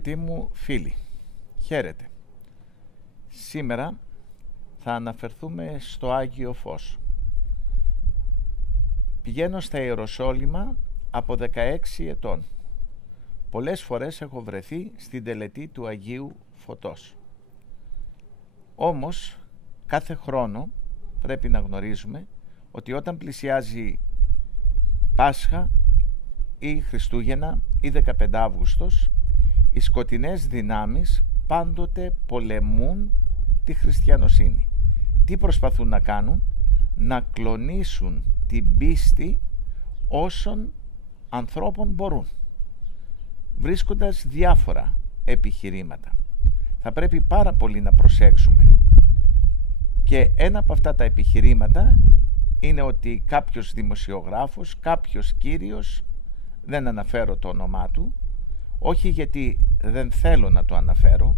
Αγαπητοί μου φίλοι, χαίρετε. Σήμερα θα αναφερθούμε στο Άγιο Φως. Πηγαίνω στα Ιεροσόλυμα από 16 ετών. Πολλές φορές έχω βρεθεί στην τελετή του Αγίου Φωτός. Όμως, κάθε χρόνο πρέπει να γνωρίζουμε ότι όταν πλησιάζει Πάσχα ή Χριστούγεννα ή 15 Αύγουστος, οι σκοτεινές δυνάμεις πάντοτε πολεμούν τη χριστιανοσύνη. Τι προσπαθούν να κάνουν? Να κλονίσουν την πίστη όσων ανθρώπων μπορούν, βρίσκοντας διάφορα επιχειρήματα. Θα πρέπει πάρα πολύ να προσέξουμε. Και ένα από αυτά τα επιχειρήματα είναι ότι κάποιος δημοσιογράφος, κάποιος κύριος, δεν αναφέρω το όνομά του, όχι γιατί δεν θέλω να το αναφέρω,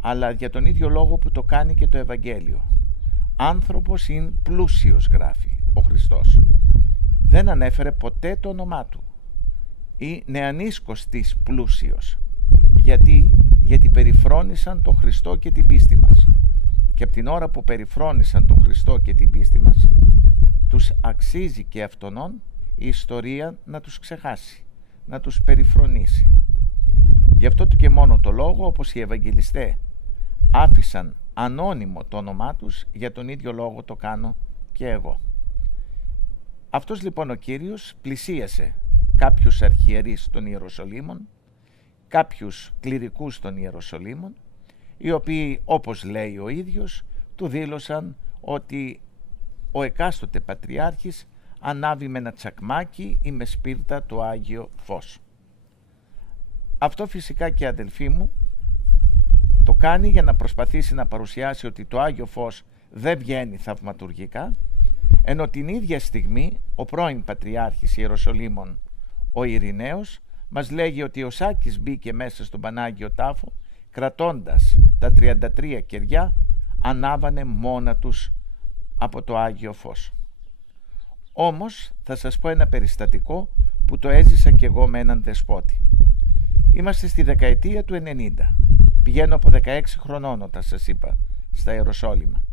αλλά για τον ίδιο λόγο που το κάνει και το Ευαγγέλιο. Άνθρωπος είναι πλούσιος, γράφει ο Χριστός. Δεν ανέφερε ποτέ το όνομά του. Ή νεανίσκος της πλούσιος. Γιατί περιφρόνησαν τον Χριστό και την πίστη μας. Και από την ώρα που περιφρόνησαν τον Χριστό και την πίστη μας, τους αξίζει και αυτονών η ιστορία να τους ξεχάσει, να τους περιφρονήσει. Γι' αυτό και μόνο το λόγο, όπως οι Ευαγγελιστές άφησαν ανώνυμο το όνομά τους, για τον ίδιο λόγο το κάνω και εγώ. Αυτός λοιπόν ο Κύριος πλησίασε κάποιους αρχιερείς των Ιεροσολύμων, κάποιους κληρικούς των Ιεροσολύμων, οι οποίοι, όπως λέει ο ίδιος, του δήλωσαν ότι ο εκάστοτε πατριάρχης ανάβει με ένα τσακμάκι ή με σπίρτα το Άγιο Φως. Αυτό φυσικά και αδελφοί μου το κάνει για να προσπαθήσει να παρουσιάσει ότι το Άγιο Φως δεν βγαίνει θαυματουργικά, ενώ την ίδια στιγμή ο πρώην Πατριάρχης Ιεροσολύμων, ο Ειρηναίος, μας λέγει ότι ο Σάκης μπήκε μέσα στον Πανάγιο Τάφο, κρατώντας τα 33 κεριά, ανάβανε μόνα τους από το Άγιο Φως. Όμως θα σας πω ένα περιστατικό που το έζησα κι εγώ με έναν δεσπότη. Είμαστε στη δεκαετία του 90. Πηγαίνω από 16 χρονών, όταν σας είπα, στα Ιεροσόλυμα.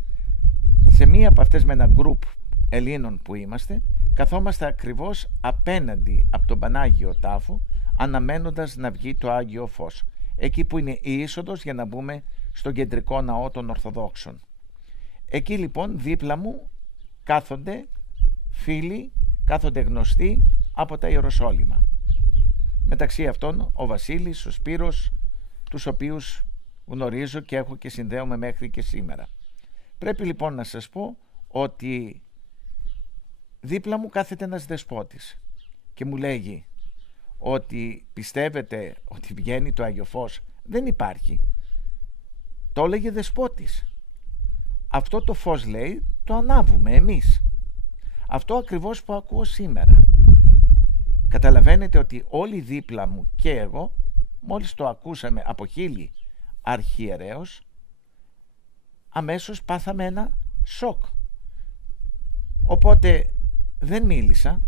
Σε μία από αυτές, με ένα γκρουπ Ελλήνων που είμαστε, καθόμαστε ακριβώς απέναντι από τον Πανάγιο Τάφο, αναμένοντας να βγει το Άγιο Φως. Εκεί που είναι η είσοδος για να μπούμε στον κεντρικό ναό των Ορθοδόξων. Εκεί λοιπόν δίπλα μου κάθονται φίλοι, κάθονται γνωστοί από τα Ιεροσόλυμα. Μεταξύ αυτών ο Βασίλης, ο Σπύρος, τους οποίους γνωρίζω και έχω και συνδέομαι μέχρι και σήμερα. Πρέπει λοιπόν να σας πω ότι δίπλα μου κάθεται ένας δεσπότης και μου λέγει ότι πιστεύετε ότι βγαίνει το Άγιο Φως? Δεν υπάρχει. Το έλεγε δεσπότης. Αυτό το φως, λέει, το ανάβουμε εμείς. Αυτό ακριβώς που ακούω σήμερα. Καταλαβαίνετε ότι όλοι δίπλα μου και εγώ, μόλις το ακούσαμε από χείλη αρχιερέως, αμέσως πάθαμε ένα σοκ. Οπότε δεν μίλησα.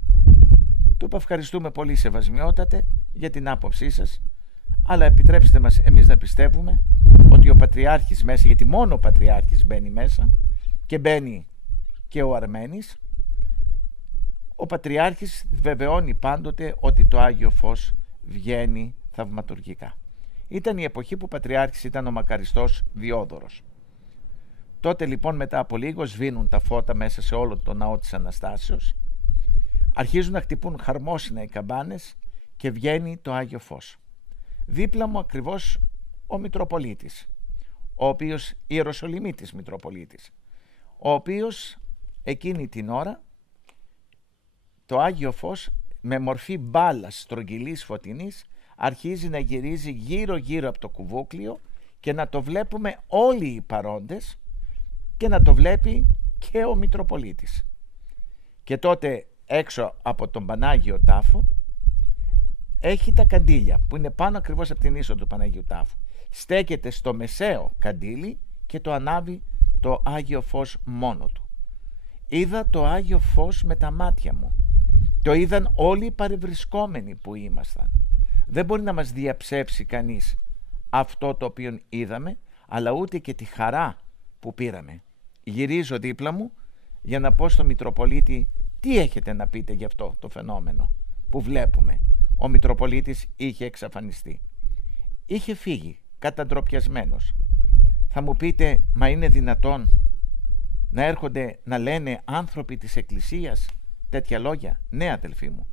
Του είπα ευχαριστούμε πολύ σεβασμιότατε για την άποψή σας, αλλά επιτρέψτε μας εμείς να πιστεύουμε ότι ο Πατριάρχης μέσα, γιατί μόνο ο Πατριάρχης μπαίνει μέσα και μπαίνει και ο Αρμένης, ο Πατριάρχης βεβαιώνει πάντοτε ότι το Άγιο Φως βγαίνει θαυματουργικά. Ήταν η εποχή που ο Πατριάρχης ήταν ο μακαριστός Διόδωρος. Τότε λοιπόν μετά από λίγο σβήνουν τα φώτα μέσα σε όλο το ναό της Αναστάσεως, αρχίζουν να χτυπούν χαρμόσυνα οι καμπάνες και βγαίνει το Άγιο Φως. Δίπλα μου ακριβώς ο Μητροπολίτης, ο οποίος Ιεροσολυμίτης Μητροπολίτης, ο οποίος εκείνη την ώρα το Άγιο Φως με μορφή μπάλας στρογγυλής φωτεινής αρχίζει να γυρίζει γύρω-γύρω από το κουβούκλιο και να το βλέπουμε όλοι οι παρόντες και να το βλέπει και ο Μητροπολίτης. Και τότε έξω από τον Πανάγιο Τάφο έχει τα καντήλια που είναι πάνω ακριβώς από την είσοδο του Παναγίου Τάφου. Στέκεται στο μεσαίο καντήλι και το ανάβει το Άγιο Φως μόνο του. Είδα το Άγιο Φως με τα μάτια μου. Το είδαν όλοι οι παρευρισκόμενοι που ήμασταν. Δεν μπορεί να μας διαψεύσει κανείς αυτό το οποίο είδαμε, αλλά ούτε και τη χαρά που πήραμε. Γυρίζω δίπλα μου για να πω στον Μητροπολίτη τι έχετε να πείτε γι' αυτό το φαινόμενο που βλέπουμε. Ο Μητροπολίτης είχε εξαφανιστεί. Είχε φύγει καταντροπιασμένος. Θα μου πείτε, μα είναι δυνατόν να έρχονται να λένε άνθρωποι της Εκκλησίας τέτοια λόγια? Ναι, αδελφοί μου.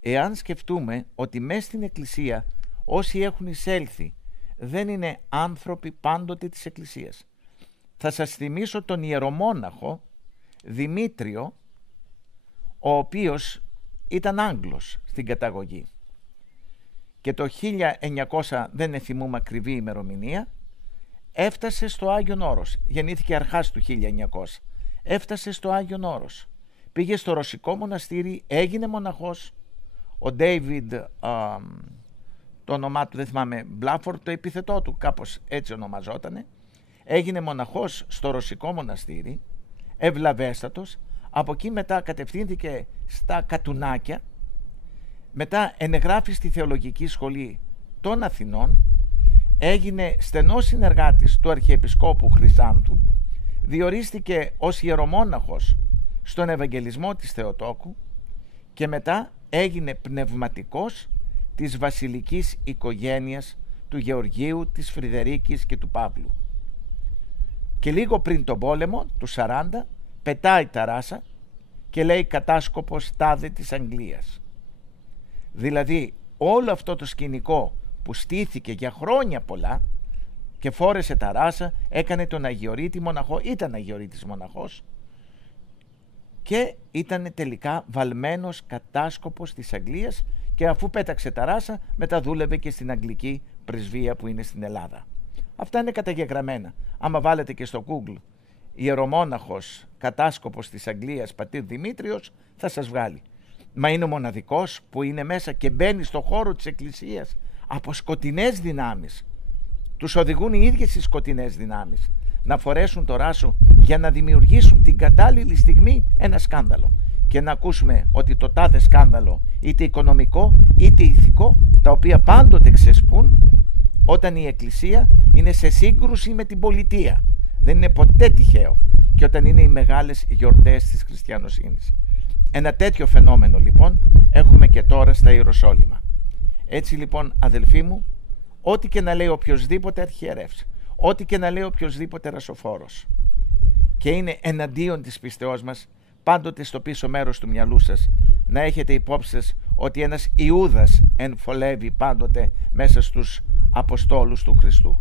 Εάν σκεφτούμε ότι μέσα στην Εκκλησία όσοι έχουν εισέλθει δεν είναι άνθρωποι πάντοτε της Εκκλησίας. Θα σας θυμίσω τον ιερομόναχο Δημήτριο, ο οποίος ήταν Άγγλος στην καταγωγή. Και το 1900, δεν θυμούμαι ακριβή ημερομηνία, έφτασε στο Άγιον Όρος. Γεννήθηκε αρχάς του 1900. Έφτασε στο Άγιον Όρος. Πήγε στο ρωσικό μοναστήρι, έγινε μοναχός. Ο Ντέιβιντ, το όνομά του δεν θυμάμαι, Μπλάφορντ, το επίθετό του, κάπως έτσι ονομαζότανε. Έγινε μοναχός στο ρωσικό μοναστήρι, ευλαβέστατος. Από εκεί μετά κατευθύνθηκε στα Κατουνάκια. Μετά ενεγράφη στη Θεολογική Σχολή των Αθηνών. Έγινε στενός συνεργάτης του Αρχιεπισκόπου Χρυσάνθου. Διορίστηκε ως ιερομόναχος στον Ευαγγελισμό της Θεοτόκου και μετά έγινε πνευματικός της βασιλικής οικογένειας του Γεωργίου, της Φρυδερίκης και του Παύλου. Και λίγο πριν τον πόλεμο του 40 πετάει τα ράσα και λέει κατάσκοπος τάδε της Αγγλίας. Δηλαδή όλο αυτό το σκηνικό που στήθηκε για χρόνια πολλά και φόρεσε τα ράσα, έκανε τον Αγιορείτη μοναχό, ήταν Αγιορείτης μοναχός και ήταν τελικά βαλμένος κατάσκοπος της Αγγλίας, και αφού πέταξε τα ράσα μετά δούλευε και στην Αγγλική Πρεσβεία που είναι στην Ελλάδα. Αυτά είναι καταγεγραμμένα. Άμα βάλετε και στο Google ιερομόναχος κατάσκοπος της Αγγλίας πατήρ Δημήτριος, θα σας βγάλει. Μα είναι ο μοναδικός που είναι μέσα και μπαίνει στο χώρο της Εκκλησίας από σκοτεινές δυνάμεις. Τους οδηγούν οι ίδιες οι σκοτεινές δυνάμεις να φορέσουν το ράσο για να δημιουργήσουν την κατάλληλη στιγμή ένα σκάνδαλο. Και να ακούσουμε ότι το τάδε σκάνδαλο, είτε οικονομικό είτε ηθικό, τα οποία πάντοτε ξεσπούν όταν η Εκκλησία είναι σε σύγκρουση με την πολιτεία. Δεν είναι ποτέ τυχαίο. Και όταν είναι οι μεγάλες γιορτές της χριστιανοσύνης. Ένα τέτοιο φαινόμενο λοιπόν έχουμε και τώρα στα Ιεροσόλυμα. Έτσι λοιπόν, αδελφοί μου, ό,τι και να λέει οποιοσδήποτε αρχιερεύς, ό,τι και να λέει οποιοσδήποτε ρασοφόρος και είναι εναντίον της πιστεώς μας, πάντοτε στο πίσω μέρος του μυαλού σας να έχετε υπόψη σας ότι ένας Ιούδας εμφολεύει πάντοτε μέσα στους Αποστόλους του Χριστού.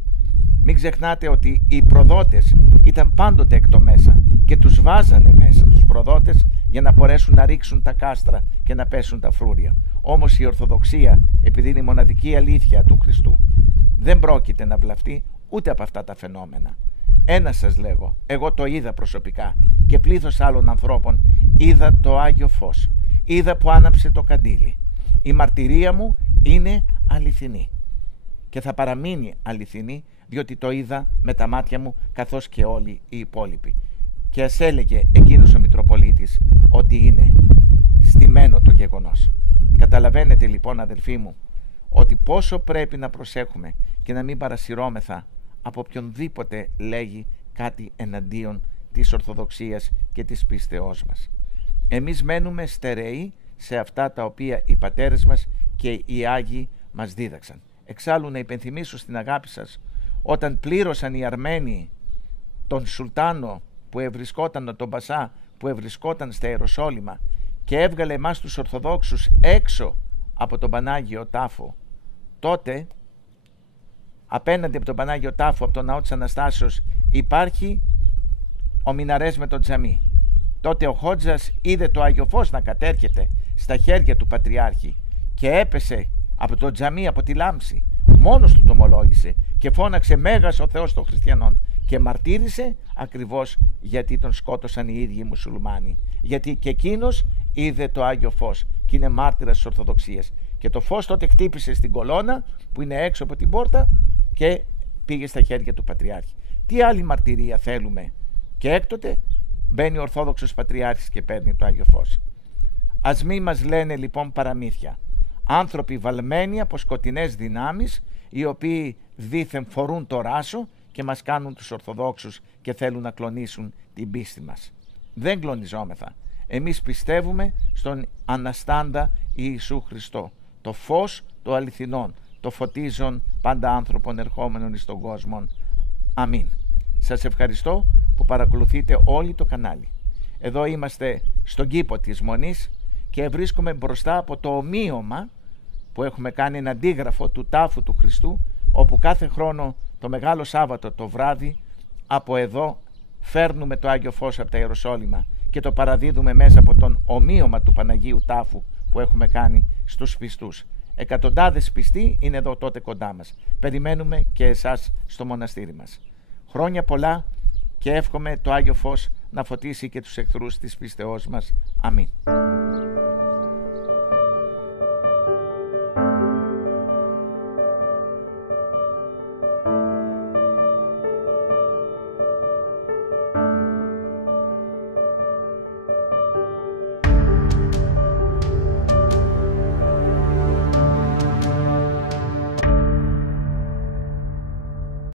Μην ξεχνάτε ότι οι προδότες ήταν πάντοτε εκ το μέσα και τους βάζανε μέσα τους προδότες για να μπορέσουν να ρίξουν τα κάστρα και να πέσουν τα φρούρια. Όμως η Ορθοδοξία, επειδή είναι η μοναδική αλήθεια του Χριστού, δεν πρόκειται να βλαφτεί ούτε από αυτά τα φαινόμενα. Ένα σας λέγω, εγώ το είδα προσωπικά και πλήθος άλλων ανθρώπων, είδα το Άγιο Φως, είδα που άναψε το καντήλι. Η μαρτυρία μου είναι αληθινή και θα παραμείνει αληθινή, διότι το είδα με τα μάτια μου καθώς και όλοι οι υπόλοιποι. Και ας έλεγε εκείνος ο Μητροπολίτης ότι είναι στημένο το γεγονός. Καταλαβαίνετε λοιπόν, αδελφοί μου, ότι πόσο πρέπει να προσέχουμε και να μην παρασυρώμεθα από οποιονδήποτε λέγει κάτι εναντίον της Ορθοδοξίας και της πίστεώς μας. Εμείς μένουμε στερεοί σε αυτά τα οποία οι πατέρες μας και οι Άγιοι μας δίδαξαν. Εξάλλου να υπενθυμίσω στην αγάπη σας, όταν πλήρωσαν οι Αρμένοι τον Σουλτάνο που ευρισκόταν, τον Πασά που ευρισκόταν στα Ιεροσόλυμα και έβγαλε εμάς τους Ορθοδόξους έξω από τον Πανάγιο Τάφο, τότε απέναντι από τον Πανάγιο Τάφο, από τον Ναό της Αναστάσεως, υπάρχει ο μιναρές με το τζαμί. Τότε ο Χότζας είδε το Άγιο Φως να κατέρχεται στα χέρια του Πατριάρχη και έπεσε από το τζαμί, από τη λάμψη. Μόνος του το ομολόγησε και φώναξε «Μέγας ο Θεός των Χριστιανών» και μαρτύρησε ακριβώς γιατί τον σκότωσαν οι ίδιοι οι μουσουλμάνοι. Γιατί και εκείνος είδε το Άγιο Φως και είναι μάρτυρας της Ορθοδοξίας. Και το φως τότε χτύπησε στην κολόνα που είναι έξω από την πόρτα και πήγε στα χέρια του Πατριάρχη. Τι άλλη μαρτυρία θέλουμε? Και έκτοτε μπαίνει ο Ορθόδοξος Πατριάρχης και παίρνει το Άγιο Φως. Ας μη μας λένε λοιπόν παραμύθια. Άνθρωποι βαλμένοι από σκοτεινές δυνάμεις οι οποίοι δήθεν φορούν το ράσο και μας κάνουν τους Ορθοδόξους και θέλουν να κλονίσουν την πίστη μας. Δεν κλονιζόμεθα. Εμείς πιστεύουμε στον Αναστάντα Ιησού Χριστό, το φως το αληθινόν, το φωτίζον πάντα άνθρωπον ερχόμενων εις τον κόσμο. Αμήν. Σας ευχαριστώ που παρακολουθείτε όλοι το κανάλι. Εδώ είμαστε στον κήπο της Μονής και βρίσκομαι μπροστά από το ομοίωμα που έχουμε κάνει ένα αντίγραφο του τάφου του Χριστού, όπου κάθε χρόνο το Μεγάλο Σάββατο το βράδυ από εδώ φέρνουμε το Άγιο Φως από τα Ιεροσόλυμα και το παραδίδουμε μέσα από τον ομοίωμα του Παναγίου Τάφου που έχουμε κάνει στους πιστούς. Εκατοντάδες πιστοί είναι εδώ τότε κοντά μας. Περιμένουμε και εσάς στο μοναστήρι μας. Χρόνια πολλά και εύχομαι το Άγιο Φως να φωτίσει και τους εχθρούς της πίστεώς μας. Αμήν.